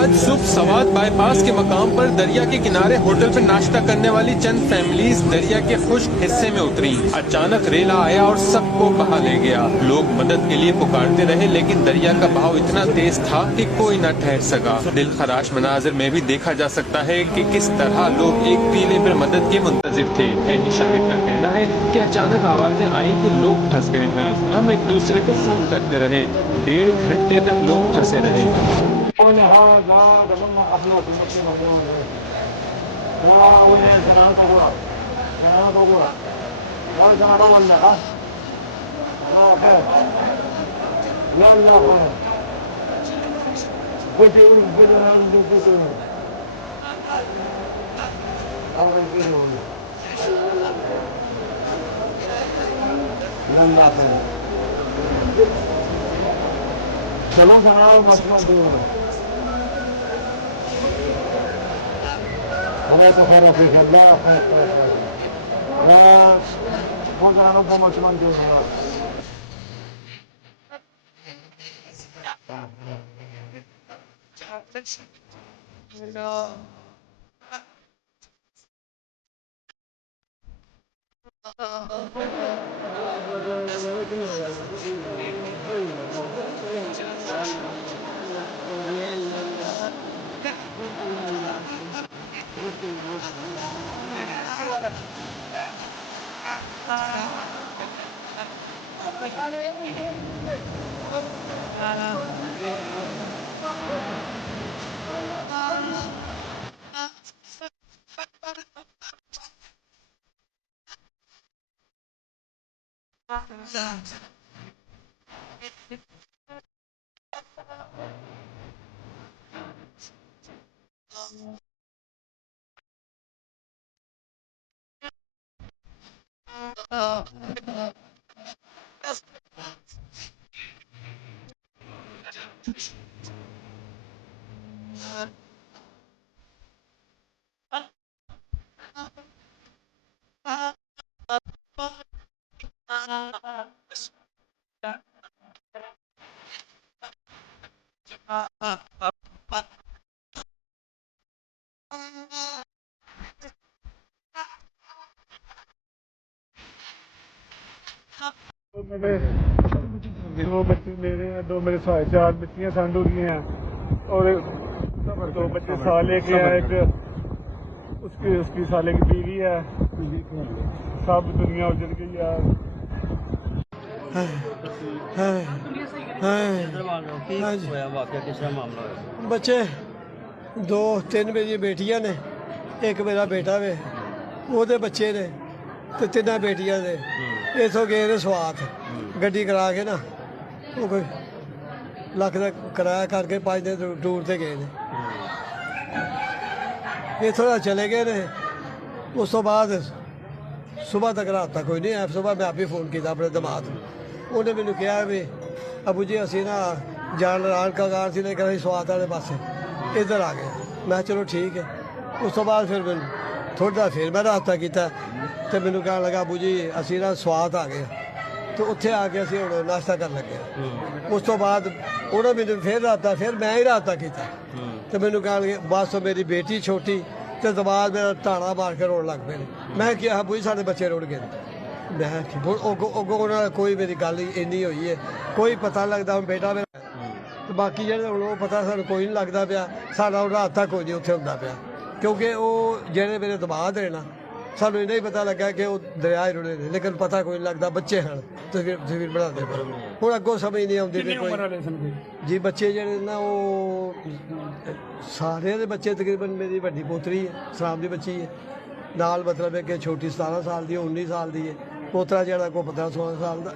आज सुबह सवात बाईपास के मकाम पर दरिया के किनारे होटल पर नाश्ता करने वाली चंद फैमिलीज दरिया के खुश्क हिस्से में उतरी। अचानक रेला आया और सबको बहा ले गया। लोग मदद के लिए पुकारते रहे, लेकिन दरिया का बहाव इतना तेज था कि कोई न ठहर सका। दिल खराश मनाजिर में भी देखा जा सकता है कि किस तरह लोग एक टीले पर मदद के मुंतजिर थे। शाहिद का कहना है कि अचानक आवाजें आई कि लोग फंस गए हैं। हम एक दूसरे को फोन करते रहे। 1.5 घंटे तक लोग फंसे रहे। दो बच्चे मेरे हैं, दो मेरे चार बच्चियां सांड हो गई हैं और दो बच्चे साले के हैं, एक उसकी साले की बीवी है। सब दुनिया उजड़ गई यार। बच्चे 2-3 मेरी बेटियां ने, एक मेरा बेटा वे, ਉਹਦੇ ਬੱਚੇ ਨੇ ਤੇ 3 ਬੇਟੀਆਂ ਨੇ। ਇਥੋਂ ਗਏ ਨੇ ਸਵਾਤ ਗੱਡੀ ਕਰਾ ਕੇ ਨਾ, ਉਹ ਕੋਈ ਲੱਖ ਦਾ ਕਿਰਾਇਆ ਕਰਕੇ 5 ਦਿਨ ਟੂਰ ਤੇ ਗਏ ਨੇ। ਇੱਥੋਂ ਦਾ ਚਲੇ ਗਏ ਨੇ। ਉਸ ਤੋਂ ਬਾਅਦ ਸੁਬਾਹ ਤੱਕ ਰਾਤ ਤੱਕ ਕੋਈ ਨਹੀਂ ਆਇਆ। ਸੁਬਾਹ ਮੈਂ ਆਪੇ ਫੋਨ ਕੀਤਾ ਆਪਣੇ ਦਿਮਾਗ ਨੂੰ। ਉਹਨੇ ਮੈਨੂੰ ਕਿਹਾ ਵੀ ਅਬੂ ਜੀ ਅਸੀਂ ਨਾ ਜਾਣ ਰਾਣ ਕਗਾਰ ਸੀ, ਲੇਕਿਨ ਅਸੀਂ ਸਵਾਤ ਵਾਲੇ ਪਾਸੇ ਇੱਧਰ ਆ ਗਏ। ਮੈਂ ਚਲੋ ਠੀਕ ਹੈ। ਉਸ ਤੋਂ ਬਾਅਦ ਫਿਰ ਮੈਨੂੰ ਥੋੜ੍ਹਾ ਫਿਰ ਮੈਂ ਰਾਬਤਾ ਕੀਤਾ ਤੇ ਮੈਨੂੰ ਕਹਿਣ ਲੱਗਾ ਅਬੂ ਜੀ ਅਸੀਂ ਨਾ ਸਵਾਤ ਆ ਗਏ ਤੇ ਉੱਥੇ ਆ ਕੇ ਅਸੀਂ ਹੁਣ ਨਾਸ਼ਤਾ ਕਰਨ ਲੱਗੇ। ਉਸ ਤੋਂ ਬਾਅਦ ਉਹਨੇ ਮੈਨੂੰ ਫਿਰ ਰਾਬਤਾ, ਫਿਰ ਮੈਂ ਹੀ ਰਾਬਤਾ ਕੀਤਾ ਤੇ ਮੈਨੂੰ ਕਹਿਣ ਲੱਗੇ ਬਸ ਮੇਰੀ ਬੇਟੀ ਛੋਟੀ ਤੇ ਦਬਾਅ ਮੇਰਾ ਟਾਣਾ ਮਾਰ ਕੇ ਰੋਣ ਲੱਗ ਪਏ ਨੇ। ਮੈਂ ਕਿਹਾ ਅਬੂ ਜੀ ਸਾਡੇ ਬੱਚੇ ਰੁੜ ਗਏ ਨੇ। ਮੈਂ ਅੱਗੋਂ ਉਹਨਾਂ ਨਾਲ ਕੋਈ ਮੇਰੀ ਗੱਲ ਇੰਨੀ ਹੋਈ ਹੈ, ਕੋਈ ਪਤਾ ਲੱਗਦਾ ਹੁਣ ਬੇਟਾ ਮੇਰਾ ਤੇ ਬਾਕੀ ਜਿਹੜੇ ਹੁਣ ਉਹ ਪਤਾ ਸਾਨੂੰ ਕੋਈ ਨਹੀਂ ਲੱਗਦਾ ਪਿਆ। ਸਾਡਾ ਹੁਣ ਰਾਤ ਤੱਕ ਕੋਈ ਨਹੀਂ ਉੱਥੇ ਹੁੰਦਾ ਪਿਆ, ਕਿਉਂਕਿ ਉਹ ਜਿਹੜੇ ਮੇਰੇ ਦਬਾਅ ਦੇ ਨਾ ਸਾਨੂੰ ਇੰਨਾ ਹੀ ਪਤਾ ਲੱਗਾ ਕਿ ਉਹ ਦਰਿਆ ਹੀ ਰੁੜੇ ਨੇ, ਲੇਕਿਨ ਪਤਾ ਕੋਈ ਨਹੀਂ ਲੱਗਦਾ। ਬੱਚੇ ਹਨ ਤਸਵੀਰ ਬਣਾਉਂਦੇ ਪਰ ਹੁਣ ਅੱਗੋਂ ਸਮਝ ਨਹੀਂ ਆਉਂਦੀ ਕਿ ਕੋਈ ਜੀ ਬੱਚੇ ਜਿਹੜੇ ਨਾ ਉਹ ਸਾਰਿਆਂ ਦੇ ਬੱਚੇ ਤਕਰੀਬਨ ਮੇਰੀ ਵੱਡੀ ਪੋਤਰੀ ਹੈ ਸਲਾਮ ਦੀ ਬੱਚੀ ਹੈ, ਨਾਲ ਮਤਲਬ ਹੈ ਕਿ ਛੋਟੀ 17 ਸਾਲ ਦੀ 19 ਸਾਲ ਦੀ ਹੈ, ਪੋਤਰਾ ਜਿਹੜਾ ਕੋਈ 15-16 ਸਾਲ ਦਾ।